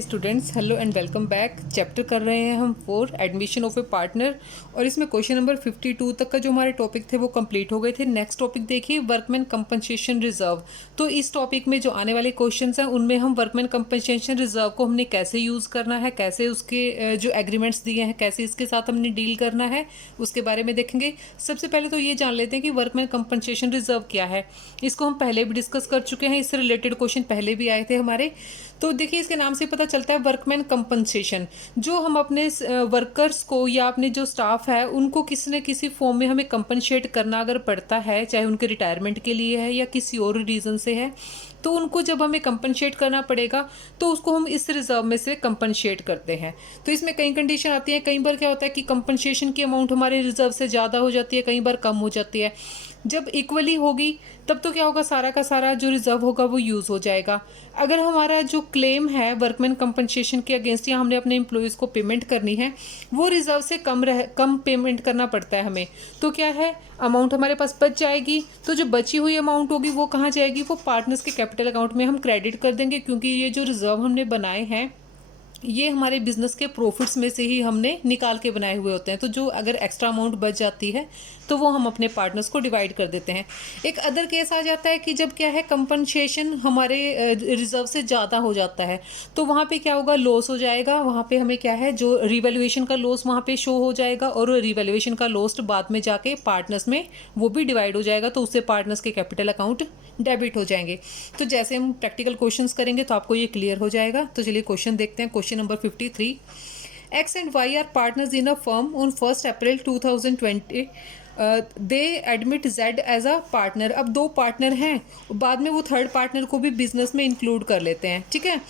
Okay students, hello and welcome back. Chapter कर रहे हैं हम 4 एडमिशन ऑफ ए पार्टनर, और इसमें क्वेश्चन नंबर 52 तक का जो हमारे टॉपिक थे वो कंप्लीट हो गए थे। नेक्स्ट टॉपिक देखिए, वर्कमैन कंपनसेशन रिजर्व। तो इस टॉपिक में जो आने वाले क्वेश्चंस हैं उनमें हम वर्कमैन कंपनसेशन रिजर्व को हमने कैसे यूज़ करना है, कैसे उसके जो एग्रीमेंट्स दिए हैं कैसे इसके साथ हमने डील करना है, उसके बारे में देखेंगे। सबसे पहले तो ये जान लेते हैं कि वर्कमैन कंपनसेशन रिजर्व क्या है। इसको हम पहले भी डिस्कस कर चुके हैं, इससे रिलेटेड क्वेश्चन पहले भी आए थे हमारे। तो देखिए, इसके नाम से पता चलता है वर्कमैन कंपनसेशन। जो हम अपने वर्कर्स को या अपने जो स्टाफ है उनको किसी न किसी फॉर्म में हमें कंपनसेट करना अगर पड़ता है, चाहे उनके रिटायरमेंट के लिए है या किसी और रीज़न से है, तो उनको जब हमें कंपनसेट करना पड़ेगा तो उसको हम इस रिजर्व में से कंपनसेट करते हैं। तो इसमें कई कंडीशन आती है। कई बार क्या होता है कि कंपनसेशन की अमाउंट हमारे रिजर्व से ज़्यादा हो जाती है, कई बार कम हो जाती है। जब इक्वली होगी तब तो क्या होगा, सारा का सारा जो रिजर्व होगा वो यूज़ हो जाएगा। अगर हमारा जो क्लेम है वर्कमैन कंपनसेशन के अगेंस्ट या हमने अपने एम्प्लॉयज़ को पेमेंट करनी है वो रिजर्व से कम पेमेंट करना पड़ता है हमें, तो क्या है, अमाउंट हमारे पास बच जाएगी। तो जो बची हुई अमाउंट होगी वो कहाँ जाएगी, वो पार्टनर्स के कैपिटल अकाउंट में हम क्रेडिट कर देंगे, क्योंकि ये जो रिजर्व हमने बनाए हैं ये हमारे बिजनेस के प्रॉफिट्स में से ही हमने निकाल के बनाए हुए होते हैं। तो जो अगर एक्स्ट्रा अमाउंट बच जाती है तो वो हम अपने पार्टनर्स को डिवाइड कर देते हैं। एक अदर केस आ जाता है कि जब क्या है, कंपनसेशन हमारे रिजर्व से ज़्यादा हो जाता है, तो वहाँ पे क्या होगा, लॉस हो जाएगा। वहाँ पे हमें क्या है, जो रिवैल्यूएशन का लॉस वहाँ पे शो हो जाएगा, और रिवैल्यूएशन का लॉस बाद में जाके पार्टनर्स में वो भी डिवाइड हो जाएगा, तो उससे पार्टनर्स के कैपिटल अकाउंट डेबिट हो जाएंगे। तो जैसे हम प्रैक्टिकल क्वेश्चंस करेंगे तो आपको ये क्लियर हो जाएगा। तो चलिए क्वेश्चन देखते हैं। Question number 53, X and Y are partners in a firm on 1st April 2020. They admit Z as a partner. अब दो पार्टनर हैं, बाद में वो थर्ड पार्टनर को भी बिजनेस में इंक्लूड कर लेते हैं, ठीक है।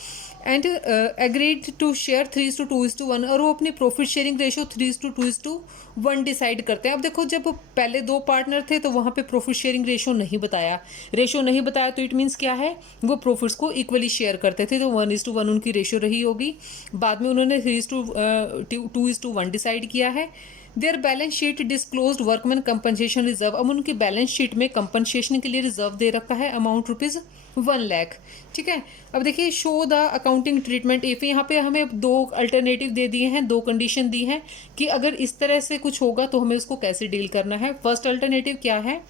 एंड एग्रीड टू शेयर 3:2:1, और वो अपनी प्रॉफिट शेयरिंग रेशो 3:2:1 डिसाइड करते हैं। अब देखो, जब पहले दो पार्टनर थे तो वहाँ पे प्रॉफिट शेयरिंग रेशो नहीं बताया, तो इट मीन्स क्या है, वो प्रॉफिट्स को इक्वली शेयर करते थे, तो 1:1 उनकी रेशो रही होगी। बाद में उन्होंने 3:2:1 डिसाइड किया है। Their balance sheet disclosed workman compensation reserve. अब उनकी बैलेंस शीट में कंपनसेशन के लिए रिजर्व दे रखा है, अमाउंट ₹1,00,000, ठीक है। अब देखिए, show the accounting treatment if, यहाँ पे हमें दो अल्टरनेटिव दे दिए हैं, दो कंडीशन दी हैं कि अगर इस तरह से कुछ होगा तो हमें उसको कैसे डील करना है। फर्स्ट अल्टरनेटिव क्या है,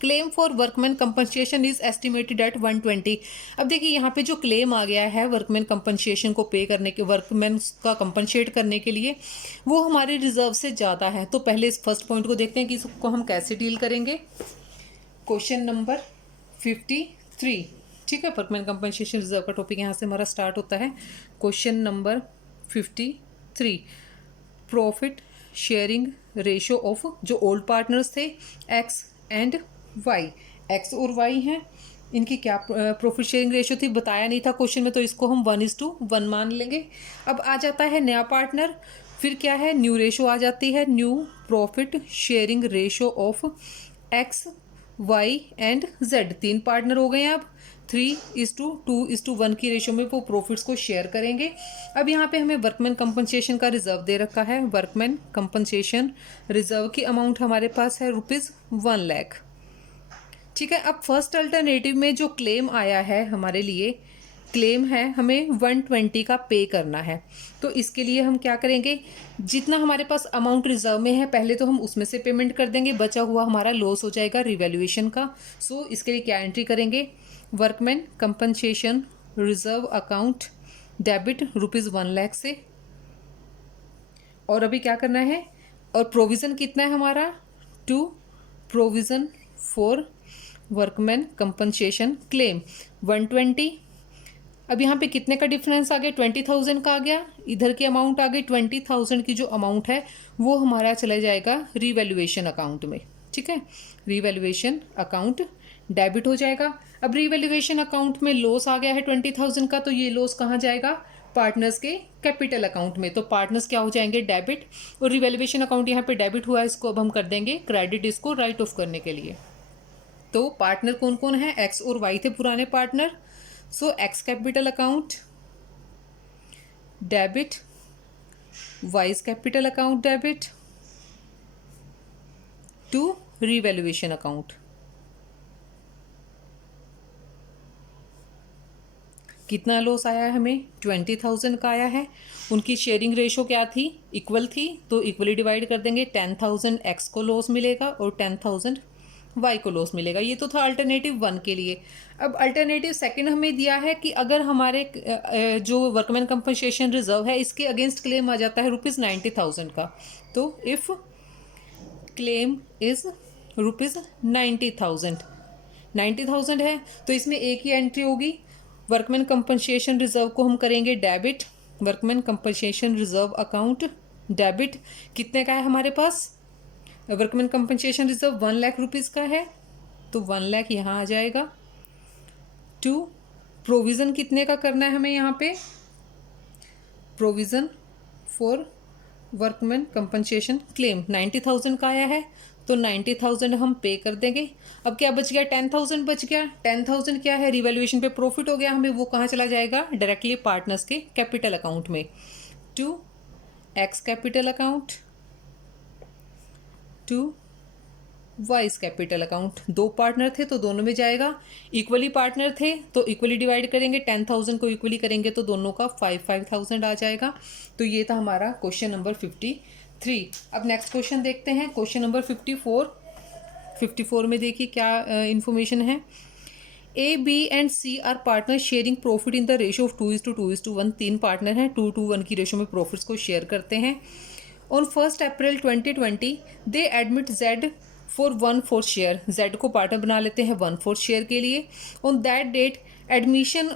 claim for workman compensation is estimated at 120। अब देखिए, यहाँ पे जो क्लेम आ गया है वर्कमैन कंपनसेशन को पे करने के, वर्कमैन का कंपनसेट करने के लिए, वो हमारे रिजर्व से ज़्यादा है। तो पहले इस फर्स्ट पॉइंट को देखते हैं कि इसको हम कैसे डील करेंगे। क्वेश्चन नंबर 53, ठीक है। वर्कमैन कंपनसेशन रिजर्व का टॉपिक यहाँ से हमारा स्टार्ट होता है। Question number 53, profit sharing ratio of जो ओल्ड पार्टनर्स थे एक्स एंड वाई। एक्स और वाई हैं, इनकी क्या प्रॉफिट शेयरिंग रेशो थी, बताया नहीं था क्वेश्चन में, तो इसको हम 1:1 मान लेंगे। अब आ जाता है नया पार्टनर, फिर क्या है, न्यू रेशो आ जाती है, new profit sharing ratio of X Y and Z. तीन पार्टनर हो गए हैं। अब 3:2:1 की रेशो में वो प्रॉफिट्स को शेयर करेंगे। अब यहाँ पे हमें वर्कमैन कंपनसेशन का रिजर्व दे रखा है। वर्कमैन कंपनसेशन रिजर्व की अमाउंट हमारे पास है ₹1,00,000, ठीक है। अब फर्स्ट अल्टरनेटिव में जो क्लेम आया है हमारे लिए, क्लेम है हमें 120 का पे करना है। तो इसके लिए हम क्या करेंगे, जितना हमारे पास अमाउंट रिजर्व में है पहले तो हम उसमें से पेमेंट कर देंगे, बचा हुआ हमारा लॉस हो जाएगा रिवैल्यूएशन का। सो इसके लिए क्या एंट्री करेंगे, workman compensation reserve account debit ₹1,00,000 से। और अभी क्या करना है, और प्रोविज़न कितना है हमारा, to provision for workman compensation claim 120। अब यहाँ पे कितने का डिफरेंस आ गया, 20,000 का आ गया, इधर की अमाउंट आ गई 20,000 की। जो अमाउंट है वो हमारा चला जाएगा रिवैल्यूएशन अकाउंट में, ठीक है। रिवैल्यूएशन अकाउंट डेबिट हो जाएगा। अब रिवैल्यूएशन अकाउंट में लॉस आ गया है 20,000 का, तो ये लॉस कहाँ जाएगा, पार्टनर्स के कैपिटल अकाउंट में। तो पार्टनर्स क्या हो जाएंगे, डेबिट, और रिवैल्यूएशन अकाउंट यहाँ पे डेबिट हुआ है, इसको अब हम कर देंगे क्रेडिट, इसको राइट ऑफ करने के लिए। तो पार्टनर कौन कौन है, एक्स और वाई थे पुराने partner. So X capital account debit, Y's capital account debit to revaluation account. कितना लॉस आया है हमें, 20,000 का आया है। उनकी शेयरिंग रेशो क्या थी, इक्वल थी, तो इक्वली डिवाइड कर देंगे। 10,000 एक्स को लॉस मिलेगा और 10,000 वाई को लॉस मिलेगा। ये तो था अल्टरनेटिव 1 के लिए। अब अल्टरनेटिव सेकंड हमें दिया है कि अगर हमारे जो वर्कमैन कंपनसेशन रिजर्व है इसके अगेंस्ट क्लेम आ जाता है ₹90,000 का, तो इफ़ क्लेम इज़ ₹90,000, 90,000 है तो इसमें एक ही एंट्री होगी। वर्कमैन कंपनसेशन रिजर्व को हम करेंगे debit, workman compensation reserve account debit. कितने का है हमारे पास, वर्कमैन कंपनसेशन रिजर्व 1,00,000 रुपीज़ का है, तो 1,00,000 यहाँ आ जाएगा। 2 प्रोविज़न कितने का करना है हमें यहाँ पे, provision for workman compensation claim 90,000 का आया है, तो 90,000 हम पे कर देंगे। अब क्या बच गया, 10,000 बच गया। 10,000 क्या है, रिवैल्यूएशन पे प्रॉफिट हो गया हमें, वो कहाँ चला जाएगा, डायरेक्टली पार्टनर्स के कैपिटल अकाउंट में। To X capital account, to Y's capital account. दो पार्टनर थे तो दोनों में जाएगा, इक्वली पार्टनर थे तो इक्वली डिवाइड करेंगे, 10,000 को इक्वली करेंगे तो दोनों का 5,000 आ जाएगा। तो ये था हमारा क्वेश्चन नंबर 53। अब नेक्स्ट क्वेश्चन देखते हैं, क्वेश्चन नंबर 54। 54 में देखिए क्या इन्फॉर्मेशन है। A B and C are partner sharing profit in the ratio of 2:1। तीन पार्टनर हैं, 2:1 की रेशो में प्रॉफिट्स को शेयर करते हैं। On 1 April 2020 they admit Z for 1/4 share, Z को पार्टनर बना लेते हैं 1/4 शेयर के लिए। On that date admission,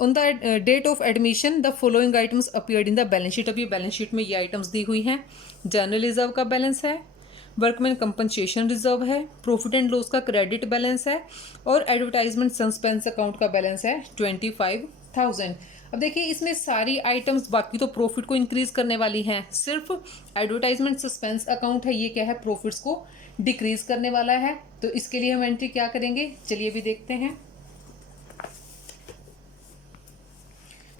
on the date of admission the following items appeared in the balance sheet. अभी बैलेंस शीट में ये आइटम्स दी हुई हैं। जनरल रिजर्व का बैलेंस है, वर्कमैन कंपनसेशन रिजर्व है, प्रॉफिट एंड लॉस का क्रेडिट बैलेंस है और एडवर्टाइजमेंट सस्पेंस अकाउंट का बैलेंस है 25,000। अब देखिए इसमें सारी आइटम्स, बाकी तो प्रॉफिट को इंक्रीज करने वाली हैं, सिर्फ एडवर्टाइजमेंट सस्पेंस अकाउंट है ये क्या है, प्रॉफिट्स को डिक्रीज करने वाला है। तो इसके लिए हम एंट्री क्या करेंगे, चलिए भी देखते हैं।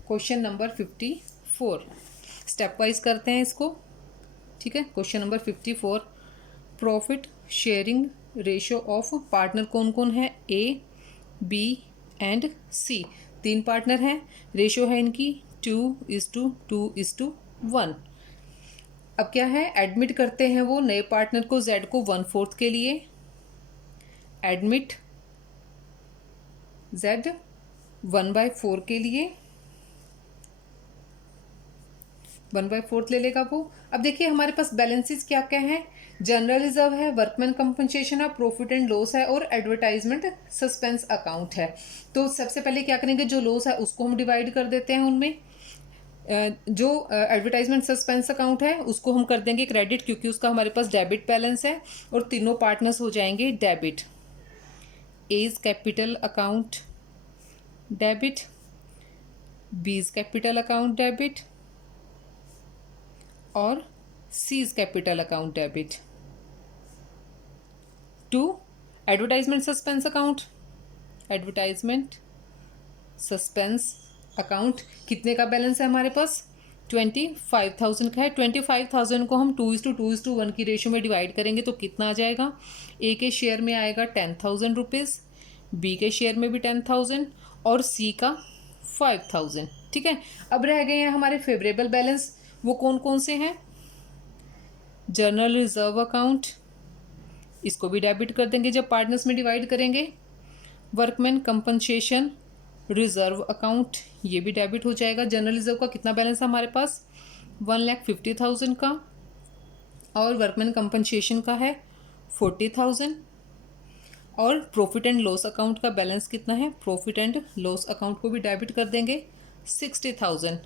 क्वेश्चन नंबर 54 स्टेप वाइज करते हैं इसको, ठीक है। Question number 54, profit sharing ratio of partner कौन कौन है, ए बी एंड सी। तीन पार्टनर हैं, रेशियो है इनकी 2:2:1। अब क्या है, एडमिट करते हैं वो नए पार्टनर को जेड को 1/4 के लिए, एडमिट जेड 1/4 के लिए, 1/4 ले लेगा वो। अब देखिए हमारे पास बैलेंसेस क्या क्या हैं, जनरल रिजर्व है, वर्कमैन कंपनसेशन है, प्रॉफिट एंड लॉस है और एडवर्टाइजमेंट सस्पेंस अकाउंट है। तो सबसे पहले क्या करेंगे, जो लॉस है उसको हम डिवाइड कर देते हैं उनमें। जो एडवर्टाइजमेंट सस्पेंस अकाउंट है उसको हम कर देंगे क्रेडिट, क्योंकि उसका हमारे पास डेबिट बैलेंस है और तीनों पार्टनर्स हो जाएंगे debit. A's capital account debit, B's capital account debit और C's capital account debit. 2 advertisement suspense account, advertisement suspense account कितने का बैलेंस है हमारे पास, 25,000 का है। 25,000 को हम 2:2:1 की रेशियो में डिवाइड करेंगे तो कितना आ जाएगा, ए के शेयर में आएगा 10,000 रुपीज़, बी के शेयर में भी 10,000 और सी का 5,000, ठीक है। अब रह गए हैं हमारे फेवरेबल बैलेंस, वो कौन कौन से हैं, जनरल रिजर्व अकाउंट, इसको भी डेबिट कर देंगे जब पार्टनर्स में डिवाइड करेंगे। वर्कमैन कंपनसेशन रिजर्व अकाउंट, ये भी डेबिट हो जाएगा। जनरल रिजर्व का कितना बैलेंस है हमारे पास, 1,50,000 का और वर्कमैन कंपनसेशन का है 40,000। और प्रॉफिट एंड लॉस अकाउंट का बैलेंस कितना है, प्रॉफिट एंड लॉस अकाउंट को भी डेबिट कर देंगे 60,000।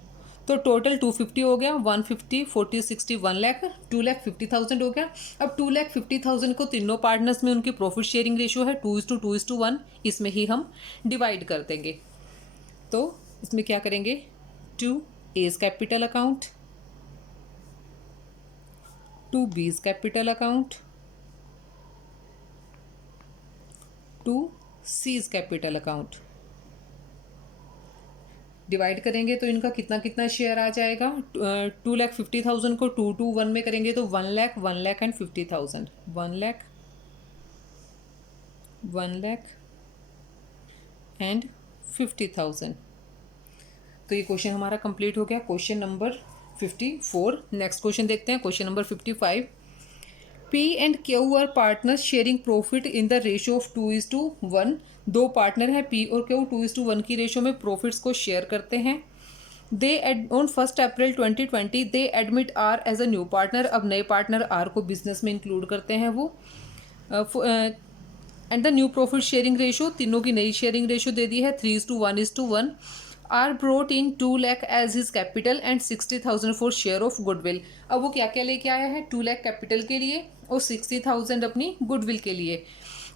तो टोटल 250 हो गया, 150 40 60 1,00,000, 2,50,000 हो गया। अब 2,50,000 को तीनों पार्टनर्स में उनकी प्रॉफिट शेयरिंग रेशियो है 2:2:1, इसमें ही हम डिवाइड कर देंगे। तो इसमें क्या करेंगे, 2 एज कैपिटल अकाउंट, 2 बीज capital account, 2 seize capital account. Divide करेंगे तो इनका कितना कितना शेयर आ जाएगा, 2,50,000 को 2:1 में करेंगे तो 1,00,000 1,00,000 एंड 50,000, 1,00,000 1,00,000 एंड 50,000। तो ये क्वेश्चन हमारा कंप्लीट हो गया, क्वेश्चन नंबर 54। नेक्स्ट क्वेश्चन देखते हैं, question number 55। P and Q R partner sharing profit in the ratio of 2:1। दो पार्टनर हैं पी और क्यू, 2:1 की रेशियो में प्रॉफिट्स को शेयर करते हैं। They on 1 April 2020 they admit R as a new partner. अब नए पार्टनर आर को बिजनेस में इंक्लूड करते हैं वो। And the new profit sharing ratio, तीनों की नई शेयरिंग रेशियो दे दी है 3:1:1। R brought in 2 lakh as his capital and 60,000 for share of goodwill. अब वो क्या क्या लेके आया है, 2 लाख कैपिटल के लिए और 60,000 अपनी गुडविल के लिए।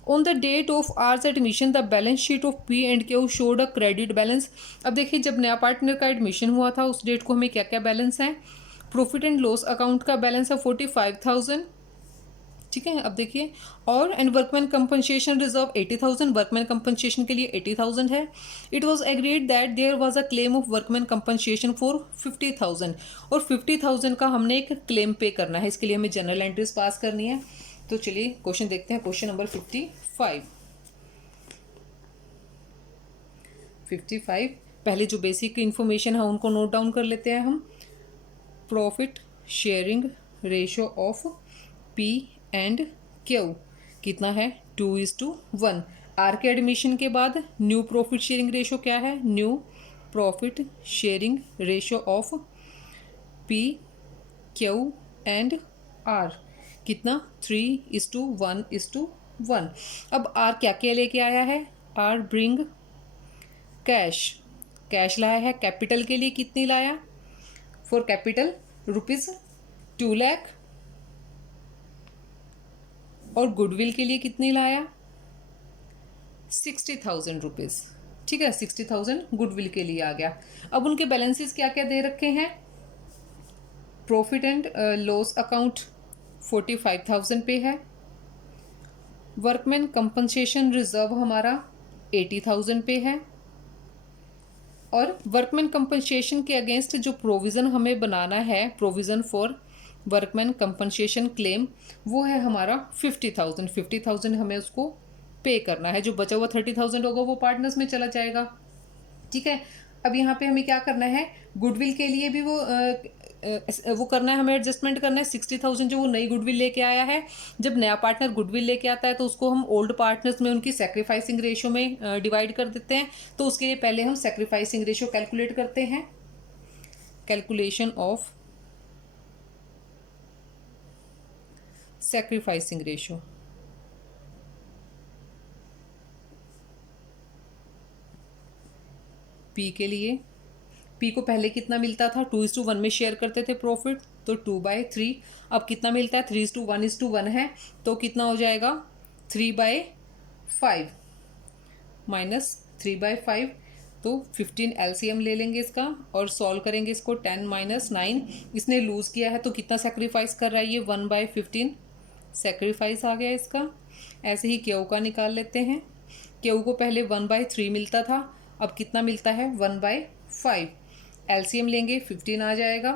On the date of R's admission the balance sheet of P and Q showed a credit balance. अब देखिए जब नया पार्टनर का एडमिशन हुआ था उस डेट को हमें क्या क्या बैलेंस है, प्रॉफिट एंड लॉस अकाउंट का बैलेंस है 45,000, ठीक है। अब देखिए और and workman compensation reserve 80,000, workman compensation के लिए 80,000 है। It was agreed that there was a claim of workman compensation for 50,000 और 50,000 का हमने एक क्लेम पे करना है, इसके लिए हमें जनरल एंट्रीज पास करनी है। तो चलिए क्वेश्चन देखते हैं, क्वेश्चन नंबर 55। पहले जो बेसिक इन्फॉर्मेशन है उनको नोट डाउन कर लेते हैं हम। Profit sharing ratio of P and Q कितना है, 2:1। आर के एडमिशन के बाद न्यू प्रॉफिट शेयरिंग रेशियो क्या है, new profit sharing ratio of P Q and R कितना, 3:1:1। अब आर क्या क्या लेके आया है, आर ब्रिंग कैश, कैश लाया है। कैपिटल के लिए कितनी लाया, फॉर कैपिटल ₹2 लाख और गुडविल के लिए कितनी लाया, 60,000 रुपीज़, ठीक है। 60,000 गुडविल के लिए आ गया। अब उनके बैलेंसेस क्या क्या दे रखे हैं, प्रॉफिट एंड लॉस अकाउंट 45,000 पे है। वर्कमैन कंपनसेशन रिजर्व हमारा 80,000 पे है। और वर्कमैन कंपनसेशन के अगेंस्ट जो प्रोविज़न हमें बनाना है, provision for workman compensation claim, वो है हमारा 50,000। 50,000 हमें उसको पे करना है, जो बचा हुआ 30,000 होगा वो पार्टनर्स में चला जाएगा, ठीक है। अब यहाँ पे हमें क्या करना है, गुडविल के लिए भी वो करना है, हमें एडजस्टमेंट करना है। 60,000 जो वो नई गुडविल लेके आया है, जब नया पार्टनर गुडविल लेके आता है तो उसको हम ओल्ड पार्टनर्स में उनकी सेक्रीफाइसिंग रेशियो में डिवाइड कर देते हैं। तो उसके लिए पहले हम सेक्रीफाइसिंग रेशियो कैलकुलेट करते हैं। Calculation of sacrificing ratio, P के लिए, पी को पहले कितना मिलता था, 2:1 में शेयर करते थे प्रॉफिट, तो 2/3। अब कितना मिलता है, 3:1:1 है, तो कितना हो जाएगा 3/5 माइनस 3/5, तो 15 एलसीएम ले लेंगे इसका और सॉल्व करेंगे इसको। 10 - 9, इसने लूज़ किया है तो कितना सेक्रीफाइस कर रहा है ये, 1/15 सेक्रीफाइस आ गया इसका। ऐसे ही क्यू का निकाल लेते हैं। क्यू को पहले 1/3 मिलता था, अब कितना मिलता है, 1/5। एलसीएम लेंगे 15 आ जाएगा,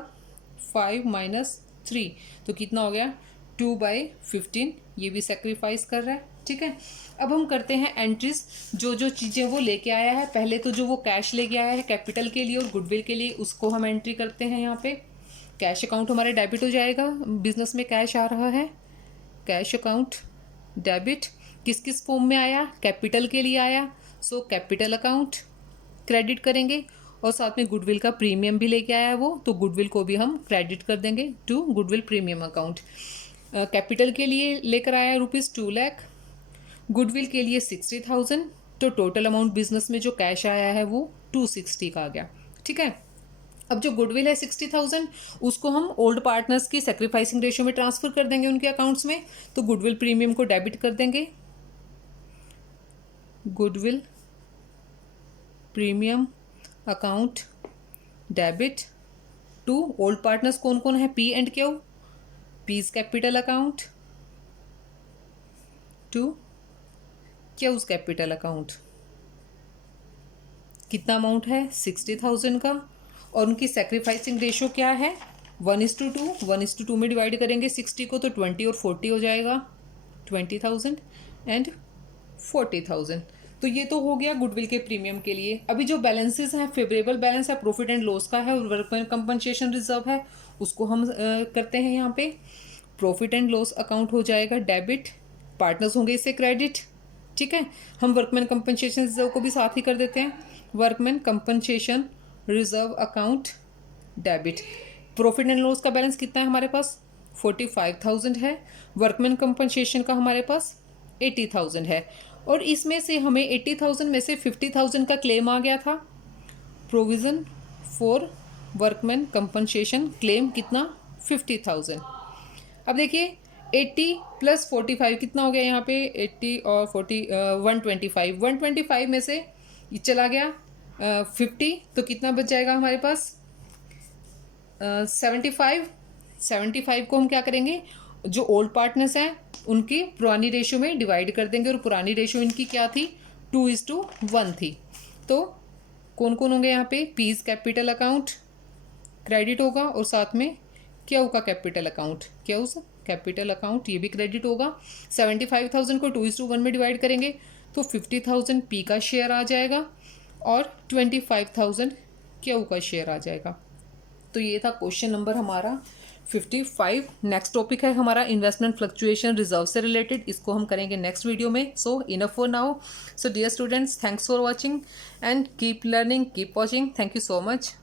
5 - 3 तो कितना हो गया, 2/15। ये भी सेक्रीफाइस कर रहा है, ठीक है। अब हम करते हैं एंट्रीज, जो जो चीज़ें वो लेके आया है। पहले तो जो वो कैश लेके आया है कैपिटल के लिए और गुडविल के लिए, उसको हम एंट्री करते हैं यहाँ पे। कैश अकाउंट हमारे डेबिट हो जाएगा, बिजनेस में कैश आ रहा है, कैश अकाउंट डेबिट। किस किस फॉर्म में आया, कैपिटल के लिए आया, सो कैपिटल अकाउंट क्रेडिट करेंगे। और साथ में गुडविल का प्रीमियम भी लेके आया है वो, तो गुडविल को भी हम क्रेडिट कर देंगे to goodwill premium account. Capital के लिए लेकर आया ₹2 लाख, गुडविल के लिए 60,000, तो टोटल अमाउंट बिजनेस में जो कैश आया है वो 260 का आ गया, ठीक है। अब जो गुडविल है 60,000, उसको हम ओल्ड पार्टनर्स की सेक्रीफाइसिंग रेशियो में ट्रांसफर कर देंगे उनके अकाउंट्स में, तो गुडविल प्रीमियम को डेबिट कर देंगे, goodwill premium account debit to old partners कौन कौन है, P and Q, P's capital account to Q's capital account. कितना अमाउंट है, 60,000 का, और उनकी सेक्रीफाइसिंग रेशियो क्या है, 1:2। 1:2 में डिवाइड करेंगे 60 को, तो 20 और 40 हो जाएगा, 20,000 एंड 40,000। तो ये तो हो गया गुडविल के प्रीमियम के लिए। अभी जो बैलेंसेस हैं, फेवरेबल बैलेंस है प्रॉफिट एंड लॉस का है और वर्कमैन कंपनसेशन रिजर्व है, उसको हम करते हैं यहाँ पे। प्रॉफिट एंड लॉस अकाउंट हो जाएगा डेबिट, पार्टनर्स होंगे इससे क्रेडिट। ठीक है, हम वर्कमैन कंपनसेशन रिजर्व को भी साथ ही कर देते हैं, workman compensation reserve account debit. Profit and loss का बैलेंस कितना है हमारे पास, 45,000 है। वर्कमैन कंपनसेशन का हमारे पास 80,000 है, और इसमें से हमें 80,000 में से 50,000 का क्लेम आ गया था। Provision for workman compensation claim कितना, 50,000। अब देखिए 80 प्लस 45 कितना हो गया यहाँ पे, 80 और 40 125 में से ये चला गया 50, तो कितना बच जाएगा हमारे पास 75 को हम क्या करेंगे, जो ओल्ड पार्टनर्स हैं उनकी पुरानी रेशियो में डिवाइड कर देंगे, और पुरानी रेशियो इनकी क्या थी, 2:1 थी। तो कौन कौन होंगे यहाँ पे, पीस कैपिटल अकाउंट क्रेडिट होगा, और साथ में क्यू का capital account, cues capital account ये भी क्रेडिट होगा। 75,000 को 2:1 में डिवाइड करेंगे तो 50,000 पी का शेयर आ जाएगा और 25,000 क्यू का शेयर आ जाएगा। तो ये था क्वेश्चन नंबर हमारा 55। नेक्स्ट टॉपिक है हमारा इन्वेस्टमेंट फ्लक्चुएशन रिजर्व से रिलेटेड, इसको हम करेंगे नेक्स्ट वीडियो में। So enough for now. So dear students, thanks for watching and keep learning, keep watching. Thank you so much.